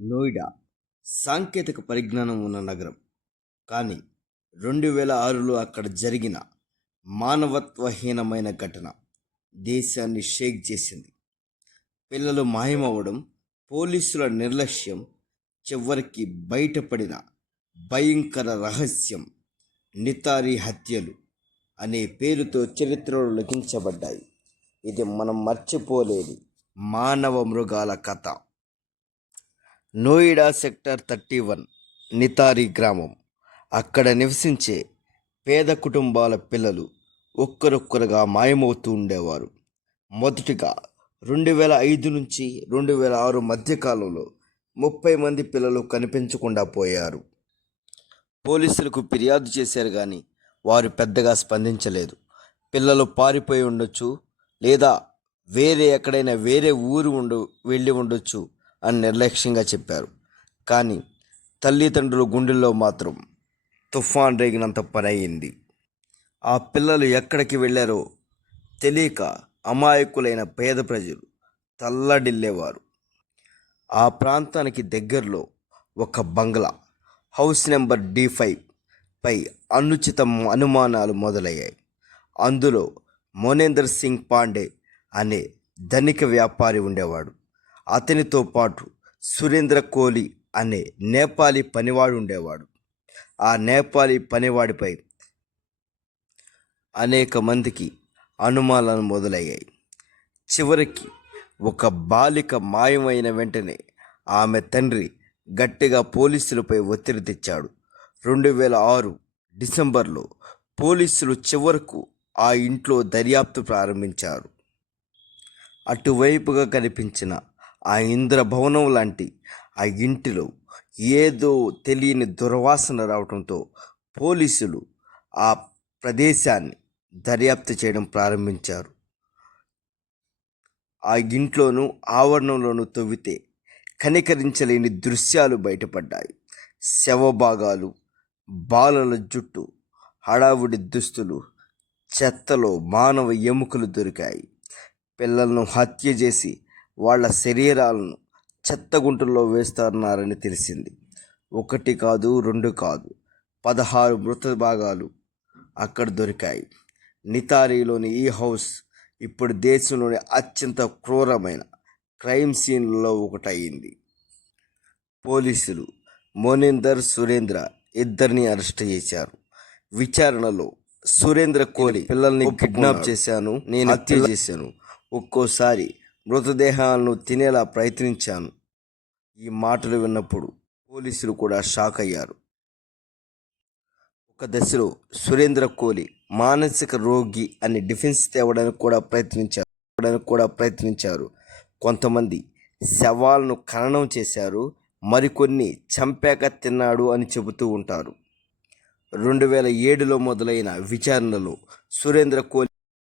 నోయిడా సాంకేతిక పరిజ్ఞానం ఉన్న నగరం. కానీ రెండు వేల ఆరులో అక్కడ జరిగిన మానవత్వహీనమైన ఘటన దేశాన్ని షేక్ చేసింది. పిల్లలు మాయమవ్వడం పోలీసుల నిర్లక్ష్యం చివరికి బయటపడిన భయంకర రహస్యం నితారి హత్యలు అనే పేరుతో చరిత్రలో లిఖించబడ్డాయి. ఇది మనం మర్చిపోలేని మానవ మృగాల కథ. Noida sector thirty one Nithari గ్రామం. అక్కడ నివసించే పేద కుటుంబాల పిల్లలు ఒక్కరొక్కరుగా మాయమవుతూ ఉండేవారు. మొదటిగా రెండు వేల ఐదు నుంచి రెండు వేల ఆరు మధ్యకాలంలో ముప్పై మంది పిల్లలు కనిపించకుండా పోయారు. పోలీసులకు ఫిర్యాదు చేశారు కానీ వారు పెద్దగా స్పందించలేదు. పిల్లలు పారిపోయి ఉండొచ్చు లేదా వేరే ఎక్కడైనా వేరే ఊరు ఉండు వెళ్ళి ఉండొచ్చు అని నిర్లక్ష్యంగా చెప్పారు. కానీ తల్లిదండ్రుల గుండెల్లో మాత్రం తుఫాన్ రేగినంత పని అయింది. ఆ పిల్లలు ఎక్కడికి వెళ్ళారో తెలియక అమాయకులైన పేద ప్రజలు తల్లడిల్లేవారు. ఆ ప్రాంతానికి దగ్గరలో ఒక బంగ్లా హౌస్ నెంబర్ డి ఫైవ్ పై అనుచిత అనుమానాలు మొదలయ్యాయి. అందులో మోనేందర్ సింగ్ పాండే అనే ధనిక వ్యాపారి ఉండేవాడు. అతనితో పాటు సురేంద్ర కోహ్లీ అనే నేపాలీ పనివాడు ఉండేవాడు. ఆ నేపాలీ పనివాడిపై అనేక మందికి అనుమానాలు మొదలయ్యాయి. చివరికి ఒక బాలిక మాయమైన వెంటనే ఆమె తండ్రి గట్టిగా పోలీసులపై ఒత్తిడి తెచ్చాడు. రెండు వేల ఆరు డిసెంబర్లో పోలీసులు చివరకు ఆ ఇంట్లో దర్యాప్తు ప్రారంభించారు. అటువైపుగా కనిపించిన ఆ ఇంద్రభవనం లాంటి ఆ ఇంటిలో ఏదో తెలియని దుర్వాసన రావడంతో పోలీసులు ఆ ప్రదేశాన్ని దర్యాప్తు చేయడం ప్రారంభించారు. ఆ ఇంట్లోనూ ఆవరణంలోనూ తవ్వితే కనికరించలేని దృశ్యాలు బయటపడ్డాయి. శవభాగాలు బాలల జుట్టు హడావుడి దుస్తులు చెత్తలో మానవ ఎముకలు దొరికాయి. పిల్లలను హత్య చేసి వాళ్ళ శరీరాలను చెత్తగుంటల్లో వేస్తున్నారని తెలిసింది. ఒకటి కాదు రెండు కాదు. పదహారు మృత భాగాలు అక్కడ దొరికాయి. నితారీలోని ఈ హౌస్ ఇప్పుడు దేశంలోని అత్యంత క్రూరమైన క్రైమ్ సీన్లలో ఒకటయింది. పోలీసులు మోనిందర్ సురేంద్ర ఇద్దరిని అరెస్ట్ చేశారు. విచారణలో సురేంద్ర కోహ్లీ పిల్లల్ని కిడ్నాప్ చేశాను. నేను హత్య చేశాను. ఒక్కోసారి మృతదేహాలను తినేలా ప్రయత్నించాను. ఈ మాటలు విన్నప్పుడు పోలీసులు కూడా షాక్ అయ్యారు. ఒక దశలో సురేంద్ర కోహ్లీ మానసిక రోగి అని డిఫెన్స్ తేవడానికి కూడా ప్రయత్నించారు. తేవడానికి కూడా ప్రయత్నించారు. కొంతమంది శవాలను ఖననం చేశారు. మరికొన్ని చంపాక తిన్నాడు అని చెబుతూ ఉంటారు. రెండు వేల ఏడులో మొదలైన విచారణలో సురేంద్ర కోహ్లీ